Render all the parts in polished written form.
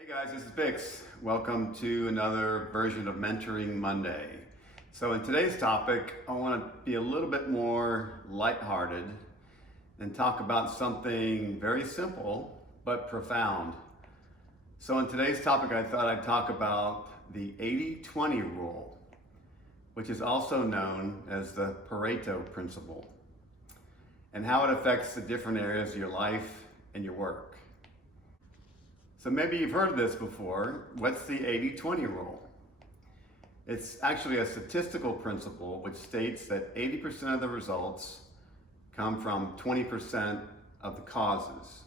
Hey guys, this is BiXX. Welcome to another version of Mentoring Monday. So in today's topic, I want to be a little bit more lighthearted and talk about something very simple but profound. So in today's topic, I thought I'd talk about the 80-20 rule, which is also known as the Pareto Principal, and how it affects the different areas of your life and your work. So maybe you've heard of this before. What's the 80-20 rule? It's actually a statistical principle which states that 80% of the results come from 20% of the causes.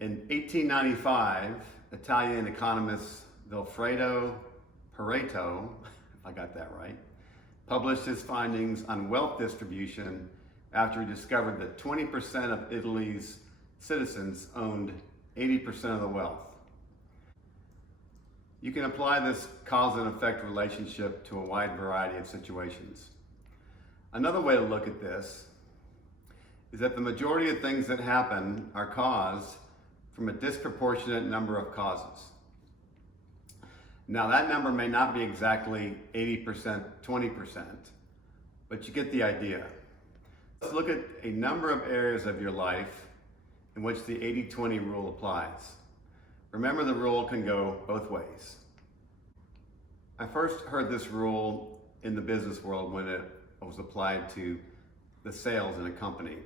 In 1895, Italian economist Vilfredo Pareto, if I got that right, published his findings on wealth distribution after he discovered that 20% of Italy's citizens owned 80% of the wealth. You can apply this cause and effect relationship to a wide variety of situations. Another way to look at this is that the majority of things that happen are caused from a disproportionate number of causes. Now that number may not be exactly 80%, 20%, but you get the idea. Let's look at a number of areas of your life in which the 80-20 rule applies. Remember, the rule can go both ways. I first heard this rule in the business world when it was applied to the sales in a company.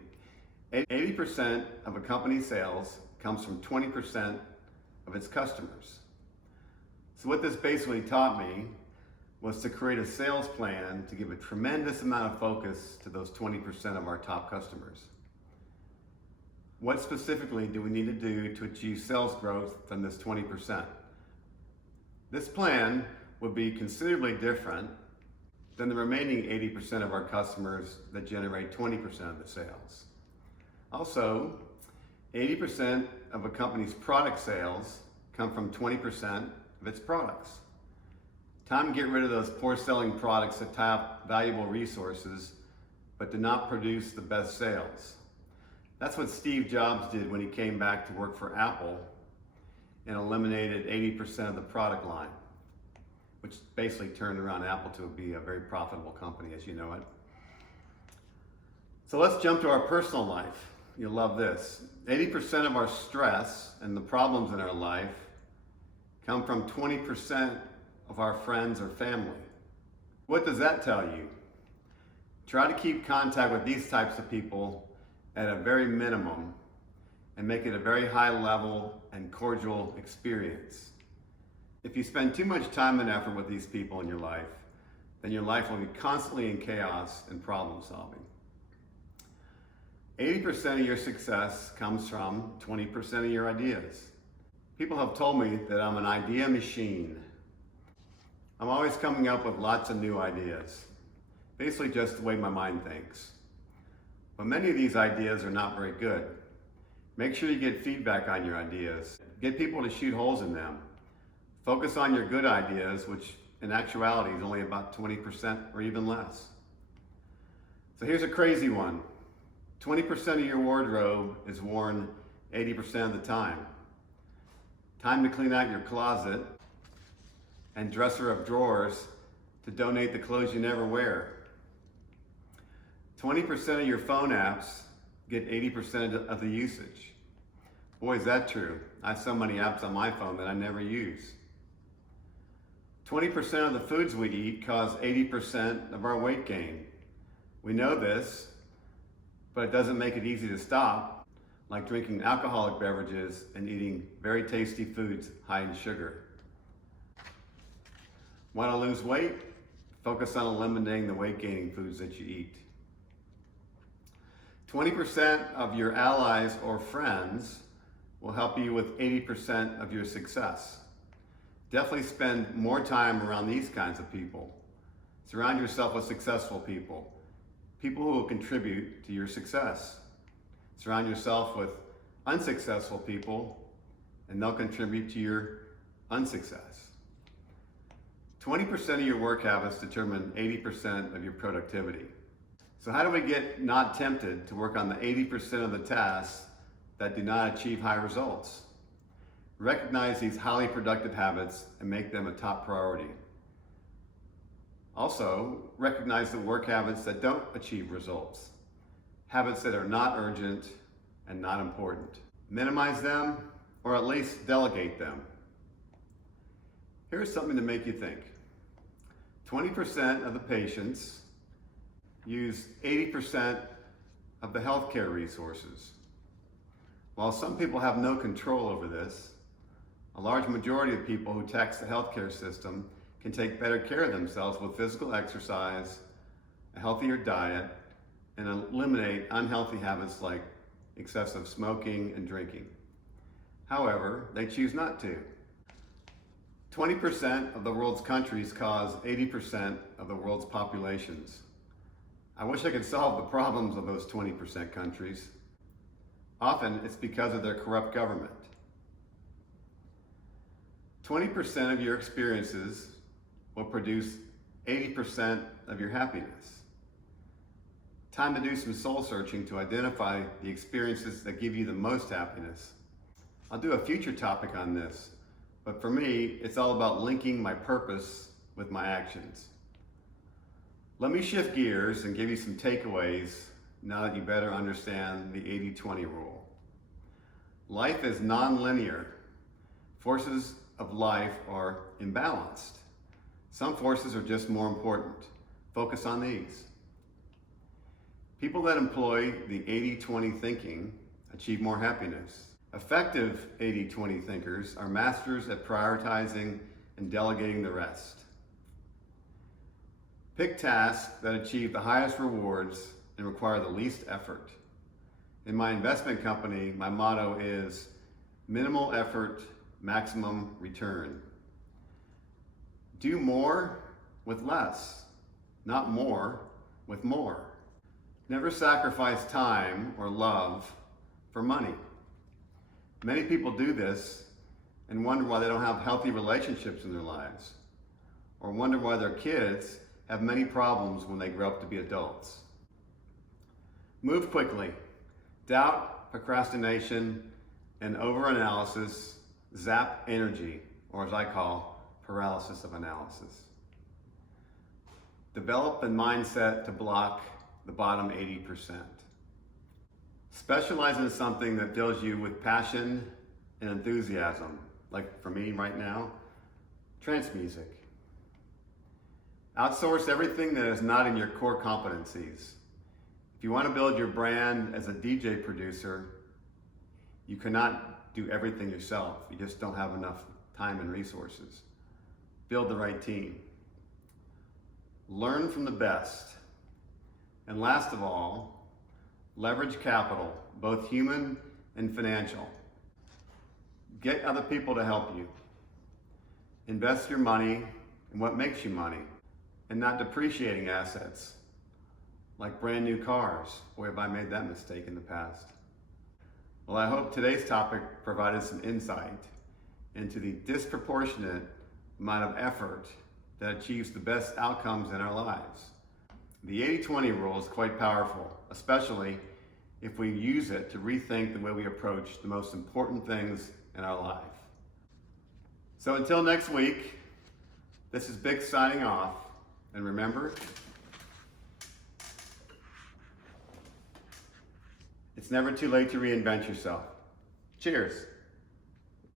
80% of a company's sales comes from 20% of its customers. So what this basically taught me was to create a sales plan to give a tremendous amount of focus to those 20% of our top customers. What specifically do we need to do to achieve sales growth from this 20%? This plan would be considerably different than the remaining 80% of our customers that generate 20% of the sales. Also, 80% of a company's product sales come from 20% of its products. Time to get rid of those poor selling products that tie up valuable resources but do not produce the best sales. That's what Steve Jobs did when he came back to work for Apple and eliminated 80% of the product line, which basically turned around Apple to be a very profitable company as you know it. So let's jump to our personal life. You'll love this. 80% of our stress and the problems in our life come from 20% of our friends or family. What does that tell you? Try to keep contact with these types of people at a very minimum and make it a very high level and cordial experience. If you spend too much time and effort with these people in your life, then your life will be constantly in chaos and problem solving. 80% of your success comes from 20% of your ideas. People have told me that I'm an idea machine. I'm always coming up with lots of new ideas, basically just the way my mind thinks. But many of these ideas are not very good. Make sure you get feedback on your ideas. Get people to shoot holes in them. Focus on your good ideas, which in actuality is only about 20% or even less. So here's a crazy one. 20% of your wardrobe is worn 80% of the time. Time to clean out your closet and dresser of drawers to donate the clothes you never wear. 20% of your phone apps get 80% of the usage. Boy, is that true. I have so many apps on my phone that I never use. 20% of the foods we eat cause 80% of our weight gain. We know this, but it doesn't make it easy to stop, like drinking alcoholic beverages and eating very tasty foods high in sugar. Want to lose weight? Focus on eliminating the weight gaining foods that you eat. 20% of your allies or friends will help you with 80% of your success. Definitely spend more time around these kinds of people. Surround yourself with successful people, people who will contribute to your success. Surround yourself with unsuccessful people, and they'll contribute to your unsuccess. 20% of your work habits determine 80% of your productivity. So how do we get not tempted to work on the 80% of the tasks that do not achieve high results? Recognize these highly productive habits and make them a top priority. Also, recognize the work habits that don't achieve results, habits that are not urgent and not important. Minimize them, or at least delegate them. Here's something to make you think. 20% of the patients use 80% of the healthcare resources. While some people have no control over this, a large majority of people who tax the healthcare system can take better care of themselves with physical exercise, a healthier diet, and eliminate unhealthy habits like excessive smoking and drinking. However, they choose not to. 20% of the world's countries cause 80% of the world's populations. I wish I could solve the problems of those 20% countries. Often it's because of their corrupt government. 20% of your experiences will produce 80% of your happiness. Time to do some soul searching to identify the experiences that give you the most happiness. I'll do a future topic on this, but for me, it's all about linking my purpose with my actions. Let me shift gears and give you some takeaways now that you better understand the 80-20 rule. Life is non-linear. Forces of life are imbalanced. Some forces are just more important. Focus on these. People that employ the 80-20 thinking achieve more happiness. Effective 80-20 thinkers are masters at prioritizing and delegating the rest. Pick tasks that achieve the highest rewards and require the least effort. In my investment company, my motto is minimal effort, maximum return. Do more with less, not more with more. Never sacrifice time or love for money. Many people do this and wonder why they don't have healthy relationships in their lives, or wonder why their kids have many problems when they grow up to be adults. Move quickly. Doubt, procrastination, and overanalysis zap energy, or as I call, paralysis of analysis. Develop the mindset to block the bottom 80%. Specialize in something that fills you with passion and enthusiasm, like for me right now, trance music. Outsource everything that is not in your core competencies. If you want to build your brand as a DJ producer, you cannot do everything yourself. You just don't have enough time and resources. Build the right team. Learn from the best. And last of all, leverage capital, both human and financial. Get other people to help you. Invest your money in what makes you money and not depreciating assets like brand new cars. Boy, have I made that mistake in the past. Well, I hope today's topic provided some insight into the disproportionate amount of effort that achieves the best outcomes in our lives. The 80-20 rule is quite powerful, especially if we use it to rethink the way we approach the most important things in our life. So until next week, this is BiXX signing off, and remember, it's never too late to reinvent yourself. Cheers.